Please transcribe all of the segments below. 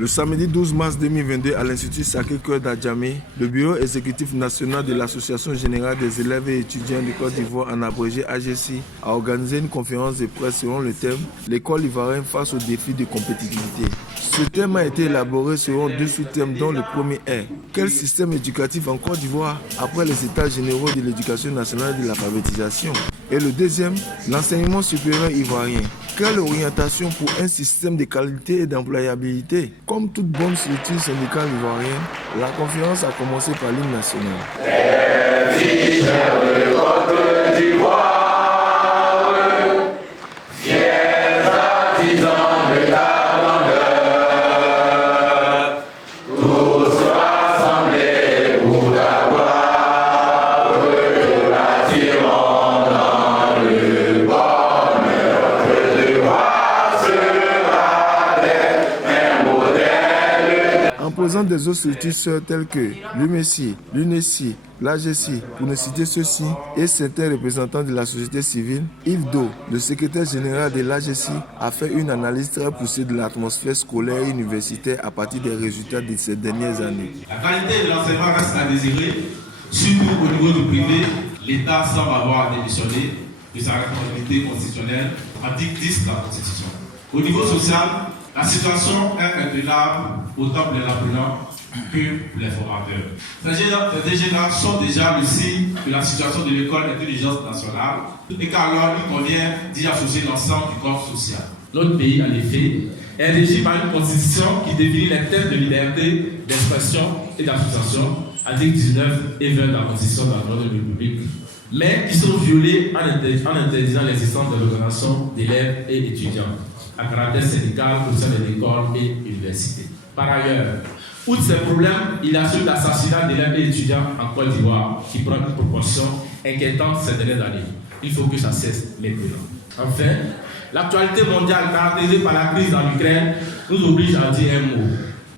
Le samedi 12 mars 2022, à l'Institut Sacré-Cœur d'Adjamé, le bureau exécutif national de l'Association générale des élèves et étudiants de Côte d'Ivoire, en abrégé AGESI, a organisé une conférence de presse selon le thème « L'école ivoirienne face aux défis de compétitivité ». Ce thème a été élaboré selon deux sous-thèmes dont le premier est « Quel système éducatif en Côte d'Ivoire après les états généraux de l'éducation nationale et de l'alphabétisation ?» Et le deuxième, l'enseignement supérieur ivoirien. Quelle orientation pour un système de qualité et d'employabilité? Comme toute bonne structure syndicale ivoirienne, la conférence a commencé par l'hymne national. En posant des autres structures telles que l'UMESI, l'UNESI, l'AGESI, pour ne citer ceux-ci, et certains représentants de la société civile, Yves Do, le secrétaire général de l'AGESI, a fait une analyse très poussée de l'atmosphère scolaire et universitaire à partir des résultats de ces dernières années. La qualité de l'enseignement reste à désirer, surtout au niveau du privé. L'État semble avoir démissionné de sa responsabilité constitutionnelle, article 10 de la Constitution. Au niveau social, la situation est intenable autant pour les apprenants que pour les formateurs. Ces générations sont déjà le signe que la situation de l'école est une urgence nationale et qu'alors il convient d'y associer l'ensemble du corps social. Notre pays, en effet, est régi par une constitution qui définit les thèmes de liberté, d'expression et d'association, articles 19 et 20 de la Constitution de la République, mais qui sont violés en interdisant l'existence de l'organisation d'élèves et étudiants à caractère syndical au sein des écoles et universités. Par ailleurs, outre ces problèmes, il y a sur l'assassinat d'élèves et étudiants en Côte d'Ivoire qui prend une proportion inquiétante ces dernières années. Il faut que ça cesse maintenant. Enfin, l'actualité mondiale caractérisée par la crise en Ukraine nous oblige à dire un mot.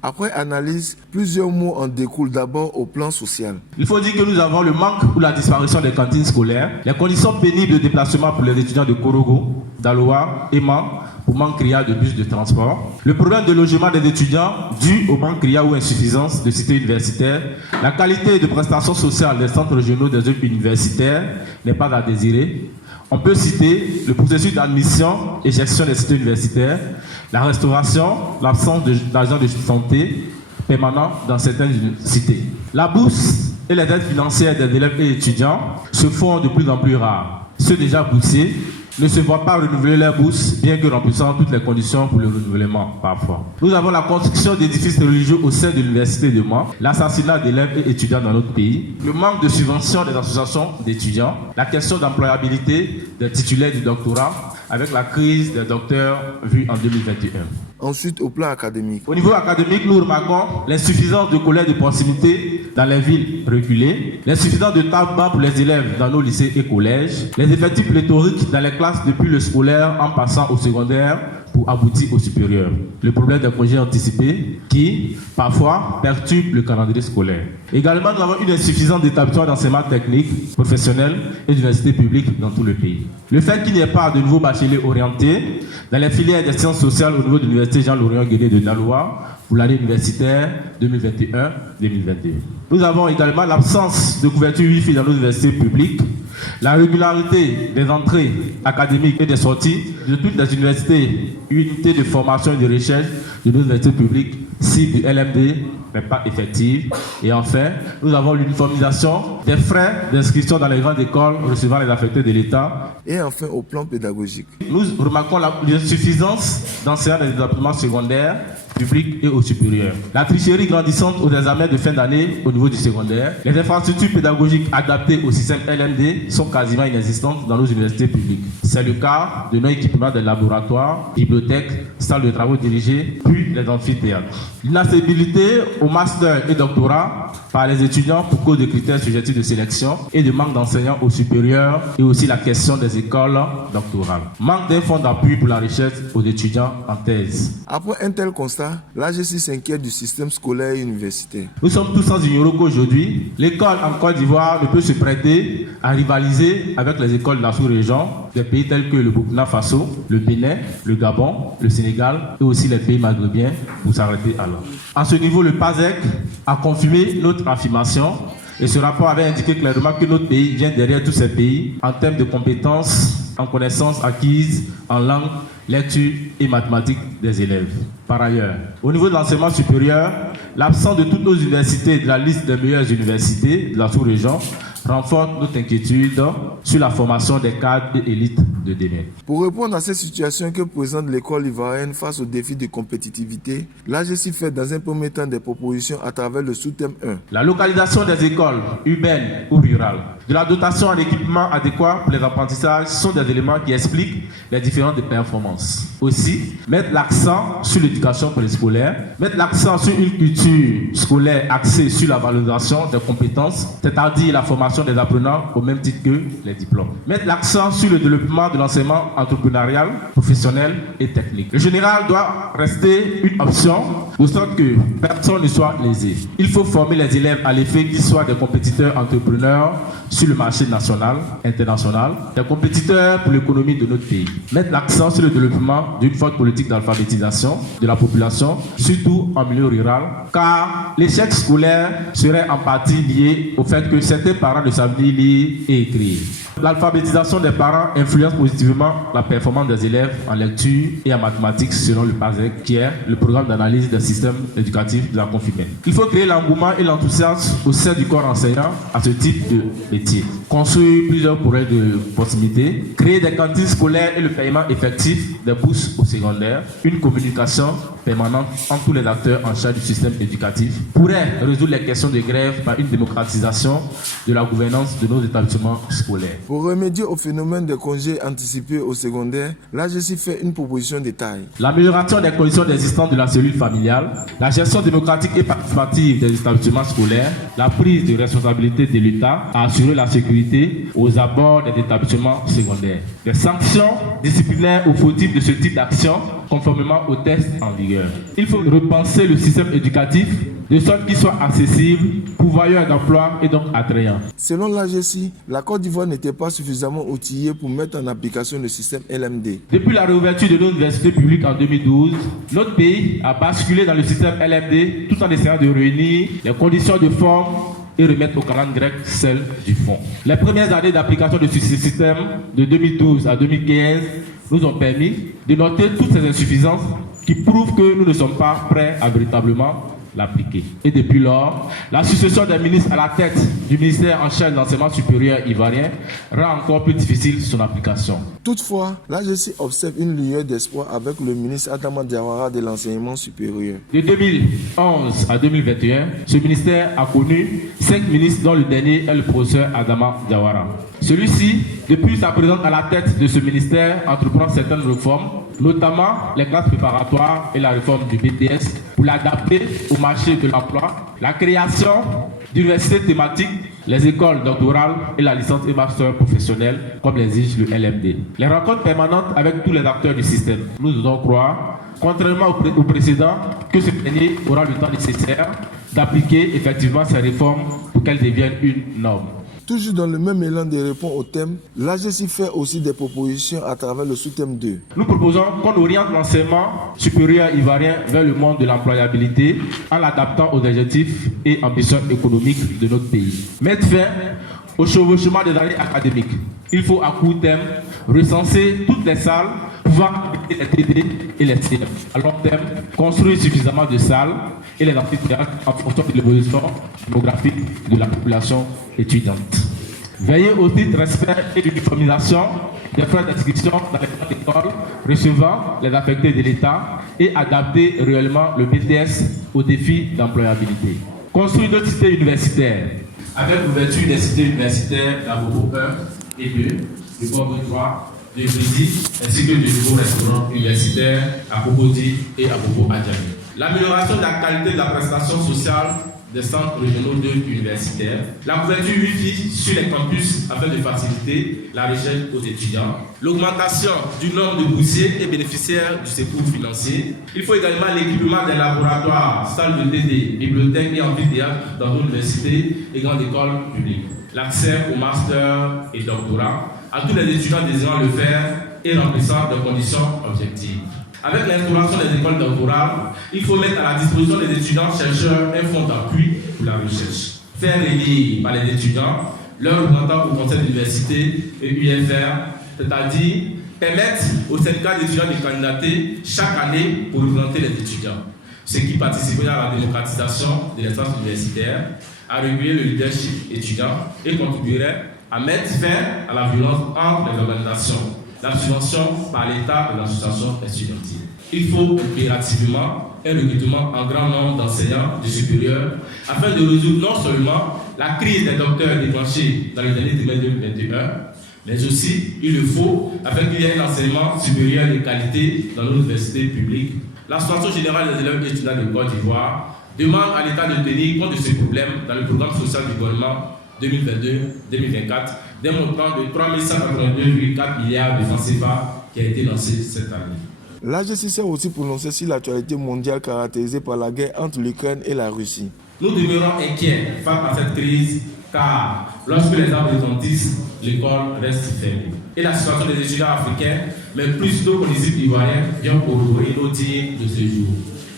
Après analyse, plusieurs mots en découlent d'abord au plan social. Il faut dire que nous avons le manque ou la disparition des cantines scolaires, les conditions pénibles de déplacement pour les étudiants de Korogo, d'Aloa et Man, pour manque criard de bus de transport, le problème de logement des étudiants dû au manque criard ou insuffisance de cités universitaires, la qualité de prestations sociales des centres régionaux des œuvres universitaires n'est pas à désirer. On peut citer le processus d'admission et gestion des cités universitaires, la restauration, l'absence d'agents de santé permanents dans certaines cités. La bourse et les aides financières des élèves et étudiants se font de plus en plus rares. Ceux déjà boursiers ne se voient pas renouveler leur bourse, bien que remplissant toutes les conditions pour le renouvellement, parfois. Nous avons la construction d'édifices religieux au sein de l'université de Mans, l'assassinat d'élèves et étudiants dans notre pays, le manque de subventions des associations d'étudiants, la question d'employabilité des titulaires du doctorat, avec la crise des docteurs vue en 2021. Ensuite, au plan académique. Au niveau académique, nous remarquons l'insuffisance de collèges de proximité dans les villes reculées, l'insuffisance de tables bancs pour les élèves dans nos lycées et collèges, les effectifs pléthoriques dans les classes depuis le scolaire en passant au secondaire pour aboutir au supérieur. Le problème des projets anticipés qui, parfois, perturbent le calendrier scolaire. Également, nous avons une insuffisance d'établissements d'enseignement technique, professionnel et d'universités publiques dans tout le pays. Le fait qu'il n'y ait pas de nouveaux bacheliers orientés dans les filières des sciences sociales au niveau de l'université Jean-Laurent Guédé de Daloa pour l'année universitaire 2021-2022. Nous avons également l'absence de couverture Wi-Fi dans nos universités publiques, la régularité des entrées académiques et des sorties de toutes les universités, unités de formation et de recherche de nos universités publiques, si du LMD n'est pas effective. Et enfin, nous avons l'uniformisation des frais d'inscription dans les grandes écoles recevant les affectés de l'État. Et enfin, au plan pédagogique. Nous remarquons l'insuffisance d'enseignants des établissements secondaires, publics et au supérieur. La tricherie grandissante aux examens de fin d'année au niveau du secondaire. Les infrastructures pédagogiques adaptées au système LMD sont quasiment inexistantes dans nos universités publiques. C'est le cas de nos équipements de laboratoires, bibliothèques, salles de travaux dirigées, puis les amphithéâtres. L'inaccessibilité au master et doctorat par les étudiants pour cause de critères subjectifs de sélection et de manque d'enseignants au supérieur et aussi la question des écoles doctorales. Manque d'un fonds d'appui pour la recherche aux étudiants en thèse. Après un tel constat, l'AGESI s'inquiète du système scolaire et universitaire. Nous sommes tous sans ignorer qu'aujourd'hui, l'école en Côte d'Ivoire ne peut se prêter à rivaliser avec les écoles de la sous-région des pays tels que le Burkina Faso, le Bénin, le Gabon, le Sénégal et aussi les pays maghrébiens pour s'arrêter à là. À ce niveau, le PASEC a confirmé notre affirmation et ce rapport avait indiqué clairement que notre pays vient derrière tous ces pays en termes de compétences, en connaissances acquises en langue, lecture et mathématiques des élèves. Par ailleurs, au niveau de l'enseignement supérieur, l'absence de toutes nos universités de la liste des meilleures universités de la sous-région renforce notre inquiétude sur la formation des cadres et élites de demain. Pour répondre à cette situation que présente l'école ivoirienne face aux défis de compétitivité, l'AGESI fait dans un premier temps des propositions à travers le sous-thème 1. La localisation des écoles urbaines ou rurales, de la dotation en équipement adéquat pour les apprentissages sont des éléments qui expliquent les différences de performance. Aussi, mettre l'accent sur l'éducation préscolaire, mettre l'accent sur une culture scolaire axée sur la valorisation des compétences, c'est-à-dire la formation des apprenants au même titre que les diplômes. Mettre l'accent sur le développement de l'enseignement entrepreneurial, professionnel et technique. Le général doit rester une option de sorte que personne ne soit lésé. Il faut former les élèves à l'effet qu'ils soient des compétiteurs entrepreneurs sur le marché national, international, des compétiteurs pour l'économie de notre pays. Mettre l'accent sur le développement d'une forte politique d'alphabétisation de la population, surtout en milieu rural, car l'échec scolaire serait en partie lié au fait que certains parents ne savent ni lire et écrire. L'alphabétisation des parents influence positivement la performance des élèves en lecture et en mathématiques selon le PASEC, qui est le programme d'analyse des systèmes éducatifs de la Confimène. Il faut créer l'engouement et l'enthousiasme au sein du corps enseignant à ce type de métier. Construire plusieurs projets de proximité, créer des cantines scolaires et le paiement effectif des bourses au secondaire, une communication permanente entre tous les acteurs en charge du système éducatif pourrait résoudre les questions de grève par une démocratisation de la gouvernance de nos établissements scolaires. Pour remédier au phénomène des congés anticipés au secondaire, l'AGESI fait une proposition de taille. L'amélioration des conditions d'existence de la cellule familiale, la gestion démocratique et participative des établissements scolaires, la prise de responsabilité de l'État à assurer la sécurité aux abords des établissements secondaires. Les sanctions disciplinaires ou fautifs de ce type d'action conformément aux tests en vigueur. Il faut repenser le système éducatif de sorte qu'il soit accessible, pourvoyeur d'emploi et donc attrayant. Selon l'AGESI, la Côte d'Ivoire n'était pas suffisamment outillée pour mettre en application le système LMD. Depuis la réouverture de nos universités publiques en 2012, notre pays a basculé dans le système LMD tout en essayant de réunir les conditions de forme et remettre au calendrier grec celles du fond. Les premières années d'application de ce système de 2012 à 2015 nous ont permis de noter toutes ces insuffisances qui prouvent que nous ne sommes pas prêts à véritablement l'appliquer. Et depuis lors, la succession des ministres à la tête du ministère en charge de l'enseignement supérieur ivoirien rend encore plus difficile son application. Toutefois, l'AGESI observe une lueur d'espoir avec le ministre Adama Diawara de l'enseignement supérieur. De 2011 à 2021, ce ministère a connu 5 ministres dont le dernier est le professeur Adama Diawara. Celui-ci, depuis sa présence à la tête de ce ministère, entreprend certaines réformes, notamment les classes préparatoires et la réforme du BTS pour l'adapter au marché de l'emploi, la création d'universités thématiques, les écoles doctorales et la licence et master professionnels comme l'exige le LMD. Les rencontres permanentes avec tous les acteurs du système. Nous devons croire, contrairement au précédent, que ce dernier aura le temps nécessaire d'appliquer effectivement ces réformes pour qu'elles deviennent une norme. Toujours dans le même élan de répondre au thème, l'AGESI fait aussi des propositions à travers le sous-thème 2. Nous proposons qu'on oriente l'enseignement supérieur ivoirien vers le monde de l'employabilité en l'adaptant aux objectifs et ambitions économiques de notre pays. Mettre fin au chevauchement des années académiques. Il faut à court terme recenser toutes les salles pouvant abriter les TD et les CM. À long terme, construire suffisamment de salles et les amphithéâtres en fonction de l'évolution démographique de la population étudiante. Veiller au titre respect et l'uniformisation des frais d'inscription dans les grandes écoles recevant les affectés de l'État et adapter réellement le BTS aux défis d'employabilité. Construire d'autres cités universitaires avec l'ouverture des cités universitaires d'Abobo 1 et 2, de Bobo 3, de Bridi, ainsi que de nouveaux restaurants universitaires à Bobodi et à Bobo Adjani. L'amélioration de la qualité de la prestation sociale des centres régionaux universitaires, la couverture Wi-Fi sur les campus afin de faciliter la recherche aux étudiants, l'augmentation du nombre de boursiers et bénéficiaires du secours financier. Il faut également l'équipement des laboratoires, salles de TD, bibliothèques et amphithéâtres dans nos universités et grandes écoles publiques. L'accès au master et doctorat à tous les étudiants désirant le faire et remplissant des conditions objectives. Avec l'instauration des écoles doctorales, il faut mettre à la disposition des étudiants chercheurs un fonds d'appui pour la recherche. Faire élire par les étudiants leurs représentants au conseil d'université et UFR, c'est-à-dire permettre aux syndicats d'étudiants de candidater chaque année pour représenter les étudiants, ce qui participerait à la démocratisation de l'espace universitaire, à réguler le leadership étudiant et contribuerait à mettre fin à la violence entre les organisations, la subvention par l'État de l'association estudiantine. Il faut impérativement un recrutement en grand nombre d'enseignants du supérieur afin de résoudre non seulement la crise des docteurs déclenchée dans les années 2021, mais aussi, il le faut, afin qu'il y ait un enseignement supérieur de qualité dans nos universités publiques. L'Association générale des élèves étudiants de Côte d'Ivoire demande à l'État de tenir compte de ces problèmes dans le programme social du gouvernement 2022-2024 d'un montant de 3 182,4 milliards de francs CFA qui a été lancé cette année. L'AGC s'est aussi prononcé sur l'actualité mondiale caractérisée par la guerre entre l'Ukraine et la Russie. Nous demeurons inquiets face à cette crise car lorsque les arbres retentissent, l'école reste fermée. Et la situation des étudiants africains, mais plus nos condisciples ivoiriens, vient corroborer nos dires de ce jour.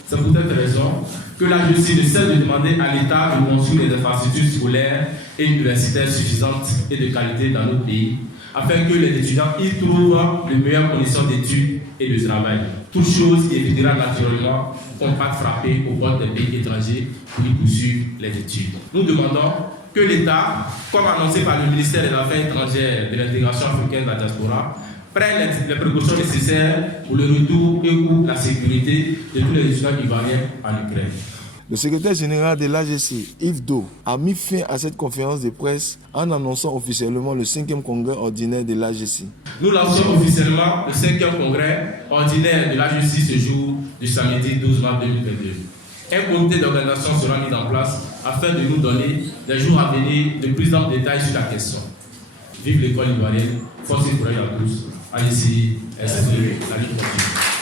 C'est pour cette raison que la justice ne cesse de demander à l'État de construire des infrastructures scolaires et universitaires suffisantes et de qualité dans notre pays, afin que les étudiants y trouvent les meilleures conditions d'études et de travail. Toute chose qui évitera naturellement qu'on ne parte frapper aux portes des pays étrangers pour y poursuivre les études. Nous demandons que l'État, comme annoncé par le ministère des Affaires étrangères et de l'intégration africaine de la diaspora, prenne les précautions nécessaires pour le retour et ou la sécurité de tous les étudiants ivoiriens en Ukraine. Le secrétaire général de l'AGC, Yves Do, a mis fin à cette conférence de presse en annonçant officiellement le 5e congrès ordinaire de l'AGC. Nous lançons officiellement le 5e congrès ordinaire de l'AGC ce jour du samedi 12 mars 2022. Un comité d'organisation sera mis en place afin de nous donner des jours à venir de plus amples détails sur la question. Vive l'école ivoirienne, force et courage à tous. AGC, salut, continue.